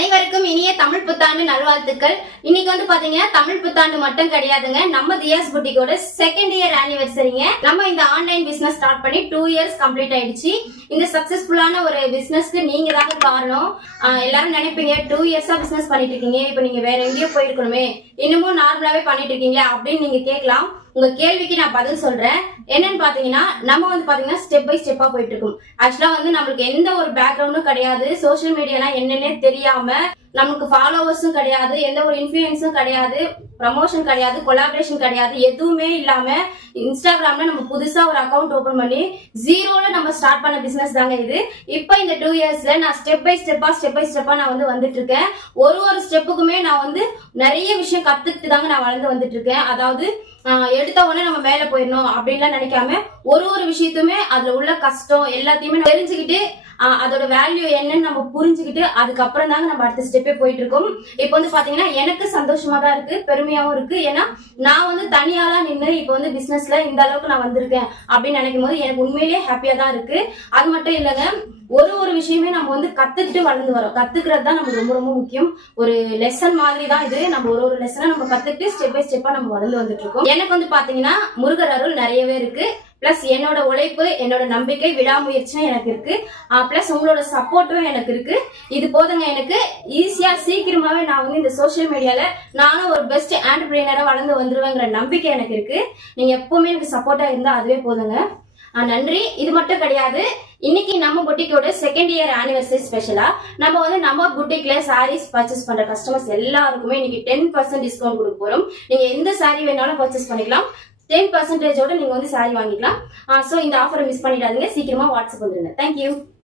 அனைவருக்கும் இனிய தமிழ் புத்தாண்டு நல்வாழ்த்துக்கள். இன்னைக்கு வந்து பாத்தீங்கன்னா தமிழ் புத்தாண்டு மட்டும் கிடையாதுங்க, நம்ம தியாஸ் புட்டிக்கோட செகண்ட் இயர் ஆனிவர்சரிங்க. நம்ம இந்த ஆன்லைன் பிசினஸ் ஸ்டார்ட் பண்ணி 2 இயர்ஸ் கம்ப்ளீட் ஆயிடுச்சு. இந்த சக்சஸ்ஃபுல்லான ஒரு பிசினஸ்க்கு நீங்க தாங்க காரணம். எல்லாரும் நினைப்பீங்க 2 இயர்ஸா பிசினஸ் பண்ணிட்டு இருக்கீங்க, இப்ப நீங்க வேற எங்கேயோ போயிருக்கணுமே, இன்னமும் நார்மலாவே பண்ணிட்டு இருக்கீங்களா அப்படின்னு நீங்க கேட்கலாம். உங்க கேள்விக்கு நான் பதில் சொல்றேன். என்னன்னு பாத்தீங்கன்னா நம்ம வந்து பாத்தீங்கன்னா ஸ்டெப் பை ஸ்டெப்பா போயிட்டு இருக்கும். ஆக்சுவலா வந்து நம்மளுக்கு எந்த ஒரு பேக்ரவுண்டும் கிடையாது, சோசியல் மீடியாலாம் என்னன்னே தெரியாம, நமக்கு ஃபாலோவர்ஸும் கிடையாது, எந்த ஒரு இன்ஃபுளுன்ஸும் கிடையாது, ப்ரமோஷன் கிடையாது, கொலாபரேஷன் கிடையாது, எதுவுமே இல்லாம இன்ஸ்டாகிராம்ல நம்ம புதுசா ஒரு அக்கௌண்ட் ஓபன் பண்ணி ஜீரோல நம்ம ஸ்டார்ட் பண்ண பிசினஸ் தாங்க இது. இப்ப இந்த 2 இயர்ஸ்ல நான் ஸ்டெப் பை ஸ்டெப்பா நான் வந்து வந்துட்டு இருக்கேன். ஒரு ஸ்டெப்புக்குமே நான் வந்து நிறைய விஷயம் கத்துக்கிட்டு தாங்க நான் வளர்ந்து வந்துட்டு இருக்கேன். அதாவது எடுத்த உடனே நம்ம மேல போயிடணும் அப்படின்லாம் நினைக்காம ஒரு விஷயத்துமே அதுல உள்ள கஷ்டம் எல்லாத்தையுமே தெரிஞ்சுக்கிட்டு அதோட வேல்யூ என்னன்னு நம்ம புரிஞ்சுக்கிட்டு அதுக்கப்புறம் தாங்க நம்ம அடுத்த ஸ்டெப்பே போயிட்டு இருக்கோம். இப்ப வந்து பாத்தீங்கன்னா எனக்கு சந்தோஷமா தான் இருக்கு, பெருமையாவும் இருக்கு. ஏன்னா நான் வந்து தனியாலாம் நின்று இப்ப வந்து பிசினஸ்ல இந்த அளவுக்கு நான் வந்திருக்கேன் அப்படின்னு நினைக்கும் போது எனக்கு உண்மையிலேயே ஹாப்பியா தான் இருக்கு. அது மட்டும் இல்லைங்க, ஒரு விஷயமே நம்ம வந்து கத்துக்கிட்டு வளர்ந்து வரோம். கத்துக்கிறது தான் நமக்கு ரொம்ப ரொம்ப முக்கியம். ஒரு லெசன் மாதிரி தான் இது. நம்ம ஒரு லெசனை நம்ம கத்துக்கிட்டு ஸ்டெப் பை ஸ்டெப்பா நம்ம வளர்ந்து வந்துட்டு இருக்கோம். எனக்கு வந்து பாத்தீங்கன்னா முருகர் அருள் நிறையவே இருக்கு. பிளஸ் என்னோட உழைப்பு, என்னோட நம்பிக்கை, விடாமுயற்சியும் எனக்கு இருக்கு. பிளஸ் உங்களோட சப்போர்ட்டும் எனக்கு இருக்கு. இது போதுங்க, எனக்கு ஈஸியா சீக்கிரமாவே நான் வந்து இந்த சோசியல் மீடியால நானும் ஒரு பெஸ்ட் ஆண்டர்பிரினரா வளர்ந்து வந்துருவேங்கிற நம்பிக்கை எனக்கு இருக்கு. நீங்க எப்பவுமே எனக்கு சப்போர்ட்டா இருந்தா அதுவே போதுங்க. நன்றி. இது மட்டும் கிடையாது, இன்னைக்கு நம்ம புட்டிக்கோட செகண்ட் இயர் ஆனிவர்சரி ஸ்பெஷலா நம்ம வந்து நம்ம புட்டிக்ல சாரீஸ் பர்ச்சேஸ் பண்ற கஸ்டமர்ஸ் எல்லாருக்குமே இன்னைக்கு 10% டிஸ்கவுண்ட் கொடுக்க போறோம். நீங்க எந்த சாரி வேணாலும் பர்ச்சேஸ் பண்ணிக்கலாம். 10% நீங்க வந்து சாரி வாங்கிக்கலாம். சோ இந்த ஆஃபரை மிஸ் பண்ணிடாதீங்க. சீக்கிரமா வாட்ஸ்அப் வந்துருங்க. தேங்க்யூ.